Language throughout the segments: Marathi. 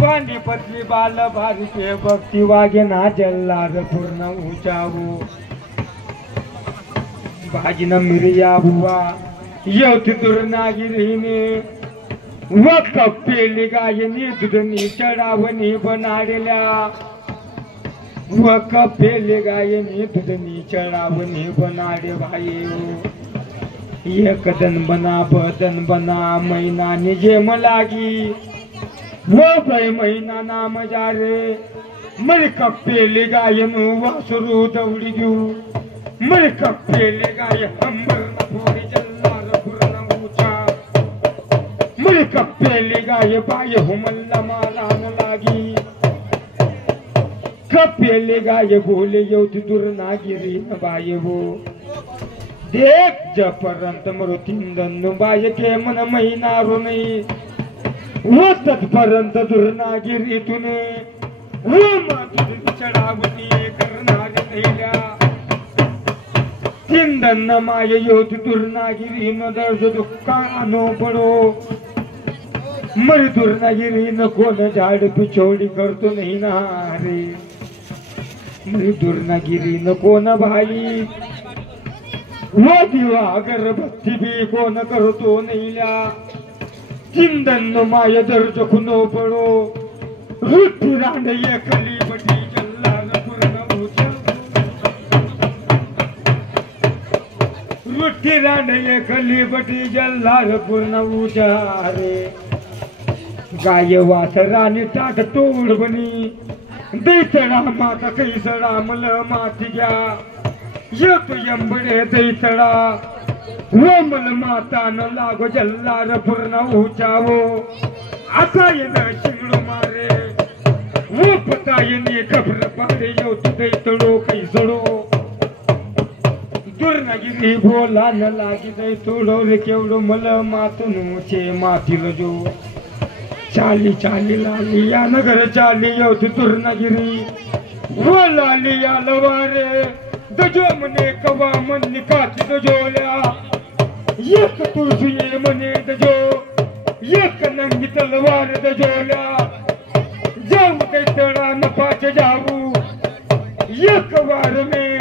पानिपतली बाल भारतीय भक्ती वागे ना जल्लार पूर्ण उचावो भाजीन मिरिया हुआ यौथ दुर्नागिरीने व कप्पेली गायनी दुधनी चढावणी बनाडल्या व कप्पेली गायनी दुधनी चढावणी बनाडे भाई एक दन बना बदन बना मैना निजेम लागी वो भाई महीना नाम जा रे मर कप्पेली गाय वासरू दौड़ी दू मर कप्पेली गाय हंबर नफोरी जल्लार पूर्ण ऊंचा मर कप्पेली गाय बाय हुमल्ला मारान लागी कप्पेली गाय बोले यौथ दुर्नागिरी न बाय हो देख जपर्यंत मृत्युंदन बाय के मन महीना रो नहीं वो तत्पर्यंत दुर्नागिरीतून चढावणी करणार नेल्या तिंदन माय योध दुर्नागिरी न दर्द दुःखानो पडो मर दुर्नागिरी न कोण झाड पिछोडी करतो नाही ना रे मर दुर्नागिरी न कोण भाई वो दिवा अगरबत्ती भी कोण करतो नैल्या चिंदन माय दर्ज खुनो पडो रुट्टी रांड एकली बटी जल्लार पूर्ण ऊंचा रुट्टी रांड एकली बटी जल्लार पूर्ण ऊंचा रे गाय वासरानी टाट तोड बनी दैतडा माता कैसडा मल माती घ्या येतो यंबडे दैतडा वो मल माता न लागो जल्लार पूर्ण ऊंचावो आता येन शिंगडो मारे वो पता येने खबर पाडे येतो दैतडो कैसडो दुर्नागिरी बोला न लागी दैतडो रे केवडो मल मातनु छे मातील जो चाली चाली लाली या नगर चाली येतो दुर्नागिरी वो लाली या लवारे दजो मने कवा मन निकाती दजोल्या एक तुळशी मने दजो एक नंगी तलवार दजोल्या जाऊ दैतडा न पाच जाऊ एक वार में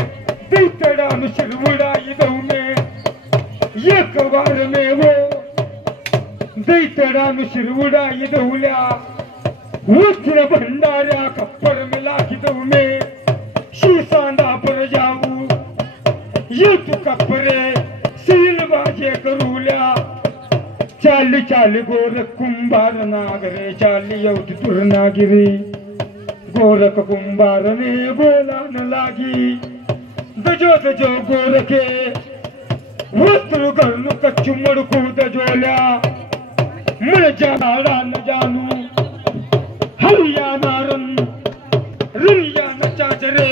दैतडा न शिरवुडाई दऊ में एक वार में वो दैतडा न शिरवुडाई दऊल्या उथर भंडाऱ्या कप्पर मिला की दऊ में शीसांडा पर जाऊ ये तू कपरे सील बाजे करूल्या चाली चाली गोरख कुंभार नागरे चाली यौथ दुर्नागिरी गोरख कुंभार ने बोला न लागी दजो दजो गोरखे वस्त्र घरनु कच्चू मडकू दजोल्या मळ जाडा न जानू हरिया नारन रिया न चाचरे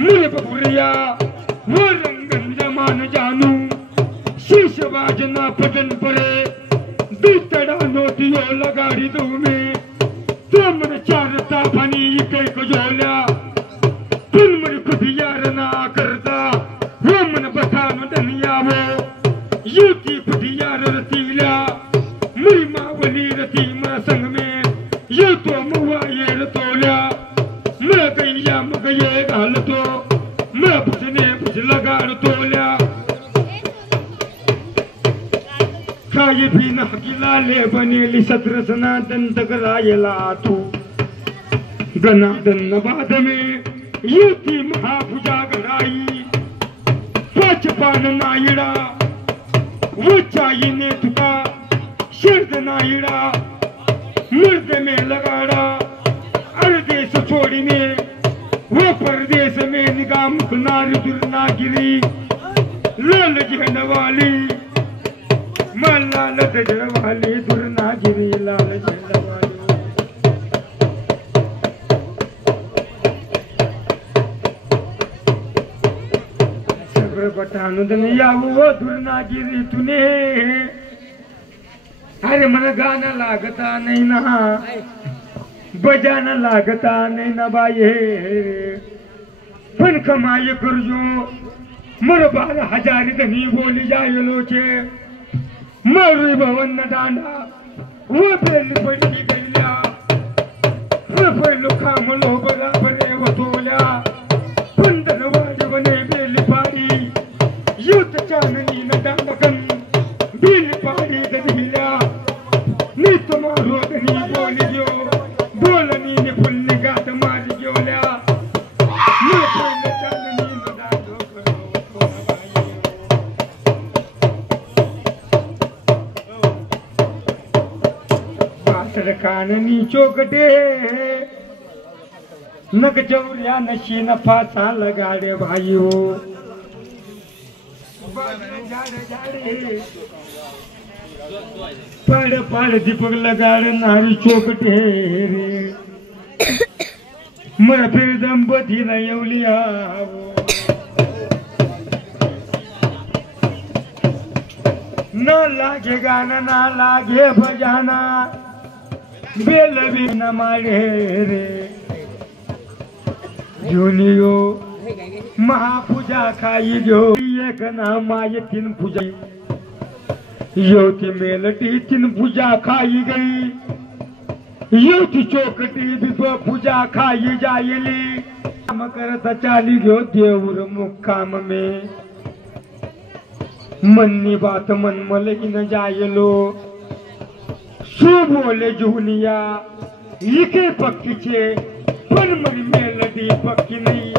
मुर बबुरिया वो रंगन जमान जानू शीश बाजना पदन परे दूतड़ा नोटियो लगाड़ी दू में तुमन चार ताफनी इकई को जोल्या तुमन खुदियार ना करता वो मन बथान दनिया वो युति खुदियार रतीला मुई मावली रती मा संग में ये तो मुआ ये रतोल्या मैं गैया मगये गाल तो मैं बुझने बुझ लगाड़ तोल्या खाई भी न हकीलाले बनेली सत्रसना दंत करायला तू गना दन्न बाद में युती महाभुजा गराई पाच पान नाईडा वो चाहिए तुका शर्द नाईडा मर्द में लगाड़ा अर्देश छोड़ीने वो परदेश में निगाह मुखनार दुर्नागिरी लाल जहन वाली लाल जहन वाली दुर्नागिरी लाल जहन वाली सगळं बटानुदन यावं वो दुर्नागिरी तुने अरे मला गाणं लागता नाही ना बजाना लागता नहीं न बाये फन कमाए करजो मर 12,000 धनी बोली जायलो छे मर भवन न डांडा वो बेली पडली गेल्या पहिलो खामलो बराबरे वतोल्या पंधन वाजवणे बेली पाडी युद्ध चांदणी न दांडकन बेली पाडी दहिल्या नीत मारो दनी बोली गयो बोलनी ने फुल्ली गात मारी गेल्या मी पहिलो चांदणी न दांडो काननी चौकटे नग जवरिया नशी नफा चाल गाडे भाई हो पाड पाड दीपक लगाड नारी चौकटे रे मर फिर दंपती न येवली न लागे गाना ना लागे भजाना बेल भी न मारे रे जुनियो महापूजा खाई गयो एक नामा ये तीन पूजा योती मेलटी तीन पूजा खाई गई योती चौकटी भी पूजा खाई जायली काम करता चाली गयो देऊर मुक्काम में मननी बात मन मल न जायलो सु बोले जुनिया इके पक्की छे पण मरी मेलडी पक्की नहीं